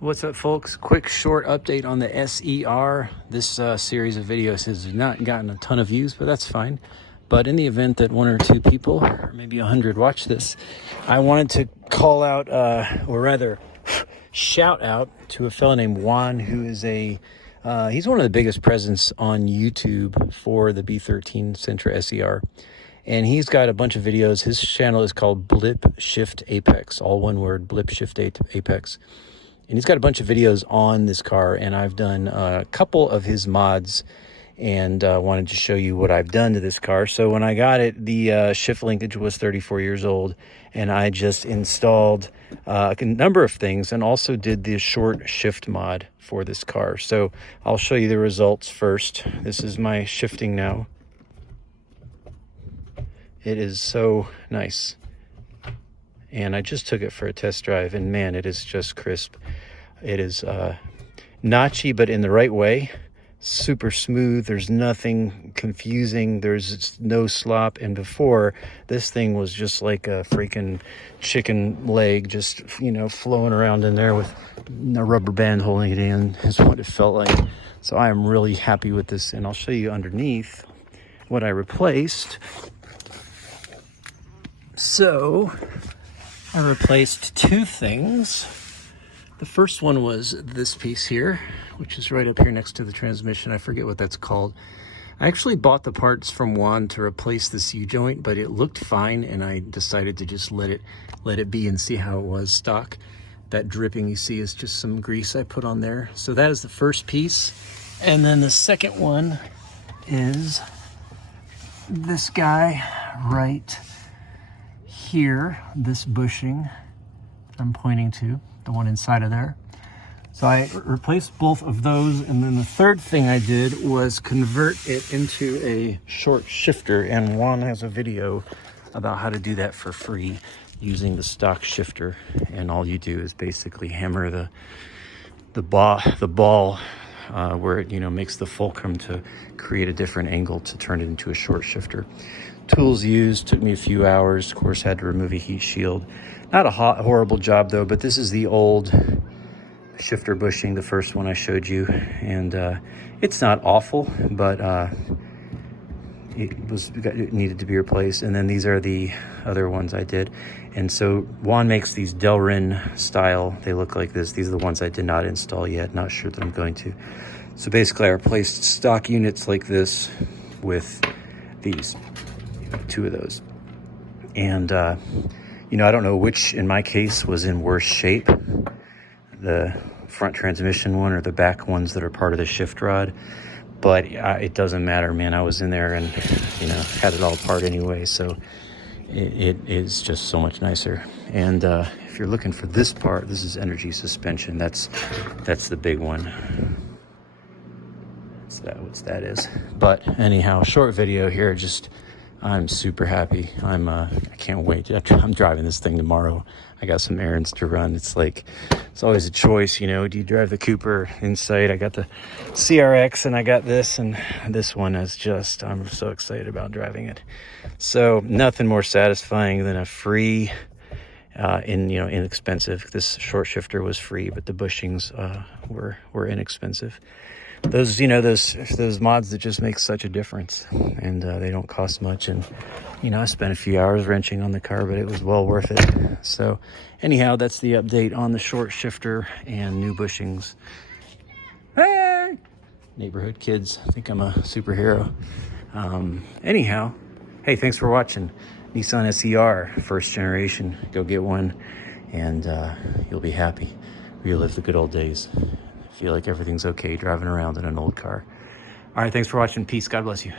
What's up, folks? Quick short update on the SE-R. This series of videos has not gotten a ton of views, but that's fine. But in the event that one or two people, or maybe 100, watch this, I wanted to call out, or rather shout out to a fellow named Juan, who is he's one of the biggest presence on YouTube for the B13 SE-R. And he's got a bunch of videos. His channel is called BlipShiftApex, all one word, BlipShiftApex. And he's got a bunch of videos on this car, and I've done a couple of his mods and wanted to show you what I've done to this car. So when I got it, the shift linkage was 34 years old, and I just installed a number of things and also did the short shift mod for this car. So I'll show you the results first. This is my shifting now. It is so nice. And I just took it for a test drive, and man, it is just crisp. It is notchy, but in the right way. Super smooth. There's nothing confusing. There's no slop. And before, this thing was just like a freaking chicken leg, just, you know, flowing around in there with a rubber band holding it in, is what it felt like. So I am really happy with this, and I'll show you underneath what I replaced. So I replaced two things. The first one was this piece here, which is right up here next to the transmission. I forget what that's called. I actually bought the parts from Juan to replace this U-joint, but it looked fine, and I decided to just let it be and see how it was stock. That dripping you see is just some grease I put on there. So that is the first piece. And then the second one is this guy right here, this bushing I'm pointing to, the one inside of there. So I replaced both of those, and then the third thing I did was convert it into a short shifter, and Juan has a video about how to do that for free using the stock shifter. And all you do is basically hammer the ball where it, you know, makes the fulcrum to create a different angle to turn it into a short shifter. Tools used, took me a few hours. Of course, had to remove a heat shield. Not a horrible job though, but this is the old shifter bushing, the first one I showed you, and it's not awful, but it needed to be replaced. And then these are the other ones I did. And so Juan makes these Delrin style. They look like this. These are the ones I did not install yet. Not sure that I'm going to. So basically, I replaced stock units like this with these. Two of those. And you know, I don't know which in my case was in worse shape, the front transmission one or the back ones that are part of the shift rod, but it doesn't matter, man. I was in there and, you know, had it all apart anyway, so it is just so much nicer. And if you're looking for this part, this is energy suspension. That's the big one. What's that is. But anyhow, short video here. Just I'm super happy. I can't wait. I'm driving this thing tomorrow. I got some errands to run. It's always a choice, you know. Do you drive the Cooper Insight? I got the CRX, and I got this, and this one is just, I'm so excited about driving it. So nothing more satisfying than a free, inexpensive. This short shifter was free, but the bushings were inexpensive. Those, you know, those mods that just make such a difference, and they don't cost much. And, you know, I spent a few hours wrenching on the car, but it was well worth it. So anyhow, that's the update on the short shifter and new bushings. Hey, neighborhood kids think I'm a superhero. Anyhow, hey, thanks for watching. Nissan SE-R, first generation. Go get one, and you'll be happy. Relive the good old days. Feel like everything's okay driving around in an old car. All right, thanks for watching. Peace. God bless you.